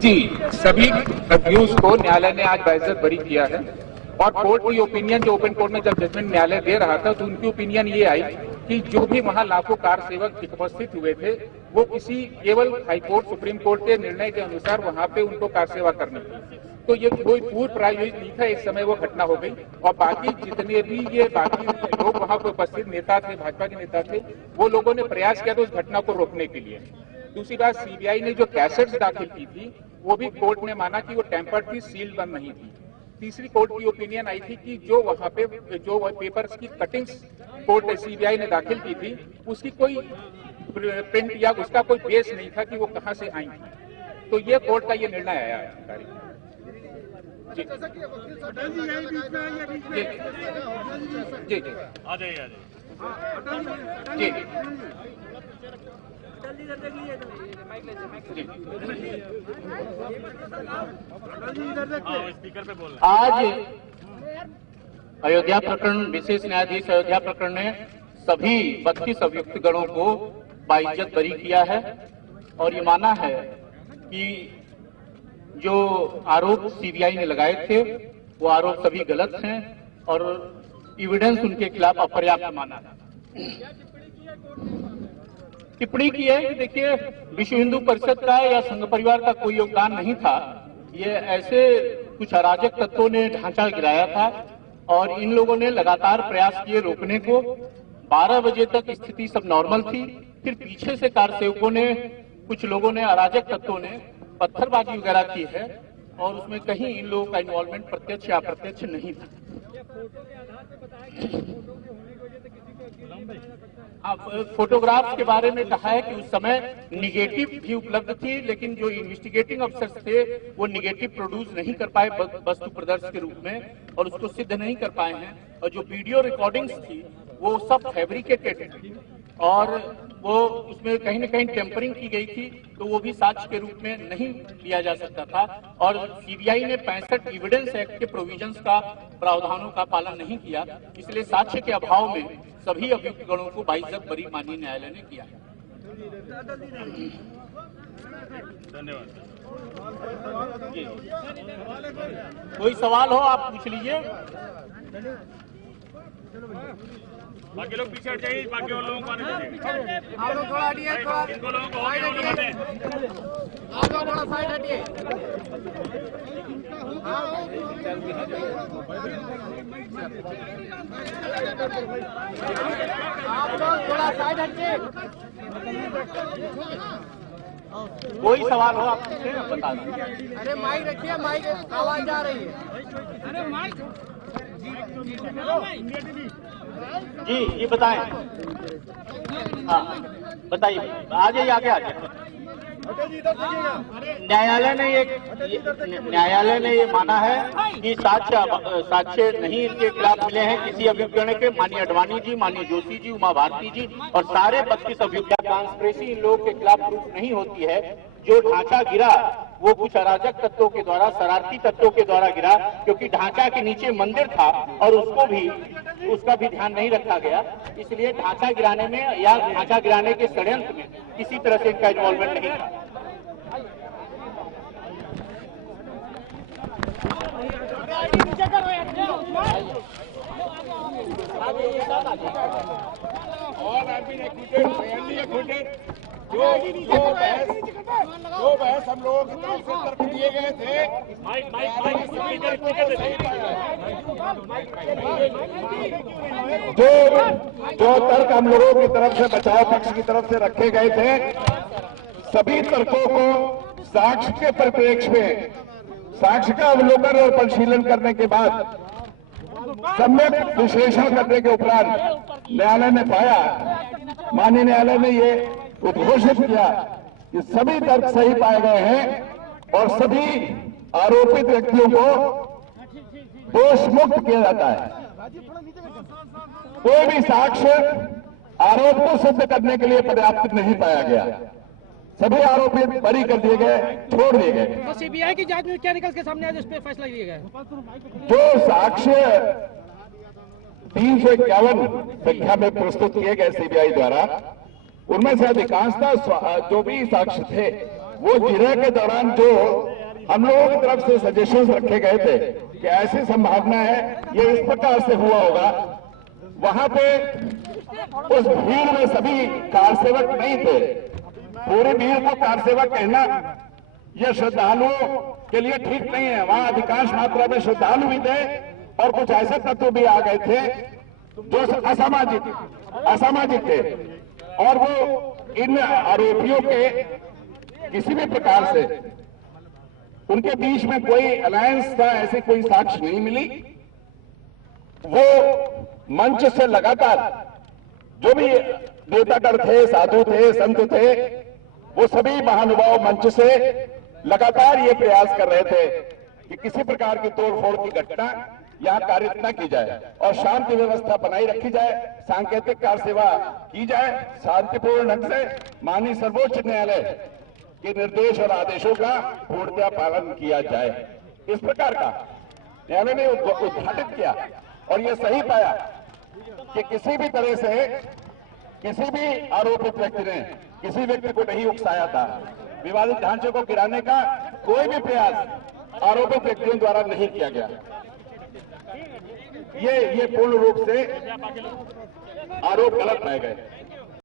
जी, सभी अक्यूज को न्यायालय ने आज बाइज्जत बरी किया है और कोर्ट की ओपिनियन जो ओपन कोर्ट में जब जजमेंट न्यायालय दे रहा था तो उनकी ओपिनियन ये आई कि जो भी वहां लाखों कार सेवक उपस्थित हुए थे वो किसी केवल हाईकोर्ट सुप्रीम कोर्ट के निर्णय के अनुसार वहां पे उनको कार सेवा करनी थी। तो ये कोई पूर्व प्रायोजित नहीं था, एक समय वो घटना हो गई और बाकी जितने भी ये बाकी लोग वहां पे उपस्थित नेता थे, भाजपा के नेता थे, वो लोगों ने प्रयास किया था उस घटना को रोकने के लिए। दूसरी बात, सीबीआई ने जो कैसेट्स दाखिल की थी वो भी कोर्ट ने माना कि वो टेम्पर्ड थी, सील्ड बंद नहीं थी। तीसरी कोर्ट की ओपिनियन आई थी कि जो वहां पे जो पेपर्स की कटिंग्स कोर्ट सीबीआई ने दाखिल की थी उसकी कोई प्रिंट या उसका कोई बेस नहीं था कि वो कहां से आई थी। तो ये कोर्ट का ये निर्णय आया है। जी जी जी आ जाइए जी स्पीकर पे बोल। आज अयोध्या प्रकरण, विशेष न्यायाधीश अयोध्या प्रकरण ने सभी 32 अभियुक्त गणों को बाइज्जत बरी किया है और ये माना है कि जो आरोप सीबीआई ने लगाए थे वो आरोप सभी गलत हैं और एविडेंस उनके खिलाफ अपर्याप्त माना है। टिप्पणी की है कि देखिए, विश्व हिंदू परिषद का या संघ परिवार का कोई योगदान नहीं था। ये ऐसे कुछ अराजक तत्वों ने ढांचा गिराया था और इन लोगों ने लगातार प्रयास किए रोकने को। 12 बजे तक स्थिति सब नॉर्मल थी, फिर पीछे से कार सेवकों ने, कुछ लोगों ने, अराजक तत्वों ने पत्थरबाजी वगैरह की है और उसमें कहीं इन लोगों का इन्वॉल्वमेंट प्रत्यक्ष या अप्रत्यक्ष नहीं था। फोटोग्राफ्स के बारे में कहा है कि उस समय निगेटिव भी उपलब्ध थी, लेकिन जो इन्वेस्टिगेटिंग अफसर्स थे वो निगेटिव प्रोड्यूस नहीं कर पाए वस्तु प्रदर्शन के रूप में और उसको सिद्ध नहीं कर पाए हैं। और जो वीडियो रिकॉर्डिंग्स थी वो सब फैब्रिकेटेड थी और वो उसमें कहीं न कहीं टेम्परिंग की गई थी, तो वो भी साक्ष्य के रूप में नहीं लिया जा सकता था। और सीबीआई ने 65 एविडेंस एक्ट के प्रोविजंस का, प्रावधानों का पालन नहीं किया, इसलिए साक्ष्य के अभाव में सभी अभियुक्त गणों को बाइज्जत बरी माननीय न्यायालय ने किया। धन्यवाद। कोई सवाल हो आप पूछ लीजिए। बाकी लोग पीछे हट जाइए, बाकी और लोगों को आने दीजिए। आप लोग थोड़ा हटिए, थोड़ा इनको लोगों को और लोग आने। आप लोग थोड़ा साइड हटिए। आप लोग थोड़ा साइड हटिए। कोई सवाल हो आप पूछे, बता दें। अरे माइक रखिए, माइक आवाज आ रही है। अरे माइक जी, ये बताएं। हाँ बताइए, आ जाइए, आगे आ जाइए। न्यायालय ने ये माना है कि साक्ष्य नहीं इनके खिलाफ मिले हैं किसी अभियुक्त के। माननीय अडवाणी जी, माननीय जोशी जी, उमा भारती जी और सारे 32 अभियुक्त, ट्रांसपेरेंसी इन लोगों के खिलाफ प्रूफ नहीं होती है। जो ढांचा गिरा वो कुछ अराजक तत्वों के द्वारा, शरारती तत्वों के द्वारा गिरा, क्योंकि ढांचा के नीचे मंदिर था और उसका भी ध्यान नहीं रखा गया। इसलिए ढांचा गिराने में या ढांचा गिराने के षड्यंत्र में किसी तरह से इनका इन्वॉल्वमेंट नहीं था। जो बहस हम लोगों की तरफ से तर्क दिए गए थे, जो तर्क हम लोगों की तरफ से, बचाव पक्ष की तरफ से रखे गए थे, सभी तर्कों को साक्ष्य के परिप्रेक्ष्य में, साक्ष्य का अवलोकन और परिशीलन करने के बाद, सम्यक विश्लेषण करने के उपरांत न्यायालय ने पाया, माननीय न्यायालय ने ये उद्घोषित किया कि सभी तर्क सही पाए गए हैं और सभी आरोपित व्यक्तियों को दोष मुक्त किया जाता है। कोई भी साक्ष्य आरोप को सिद्ध करने के लिए पर्याप्त नहीं पाया गया। सभी आरोपी बरी कर दिए गए, छोड़ दिए गए। तो सीबीआई की जांच में क्या निकल के सामने आज उस पर फैसला लिया गया? जो साक्ष्य 351 संख्या में प्रस्तुत किए गए सीबीआई द्वारा, उनमें से अधिकांशतः जो भी साक्ष्य थे वो जिरह के दौरान जो हम लोगों की तरफ से सजेशंस रखे गए थे कि ऐसी संभावना है ये इस प्रकार से हुआ होगा, वहां पे उस भीड़ में सभी कार सेवक नहीं थे। पूरी भीड़ को कार सेवक कहना यह श्रद्धालुओं के लिए ठीक नहीं है। वहां अधिकांश मात्रा में श्रद्धालु भी थे और कुछ ऐसे तत्व भी आ गए थे जो असामाजिक थे, और वो इन आरोपियों के किसी भी प्रकार से उनके बीच में कोई अलायंस था, ऐसी कोई साक्ष्य नहीं मिली। वो मंच से लगातार जो भी देवतागण थे, साधु थे, संत थे, वो सभी महानुभाव मंच से लगातार ये प्रयास कर रहे थे कि किसी प्रकार की तोड़फोड़ की घटना यहां कारित न की जाए और शांति व्यवस्था बनाई रखी जाए, सांकेतिक कार सेवा की जाए, शांतिपूर्ण ढंग से माननीय सर्वोच्च न्यायालय के निर्देश और आदेशों का पूर्णतः पालन किया जाए। इस प्रकार का न्यायालय ने उद्घाटित किया और यह सही पाया कि किसी भी तरह से किसी भी आरोपित व्यक्ति ने किसी व्यक्ति को नहीं उकसाया था। विवादित ढांचे को गिराने का कोई भी प्रयास आरोपित व्यक्तियों द्वारा नहीं किया गया। ये पूर्ण रूप से आरोप गलत पाए गए।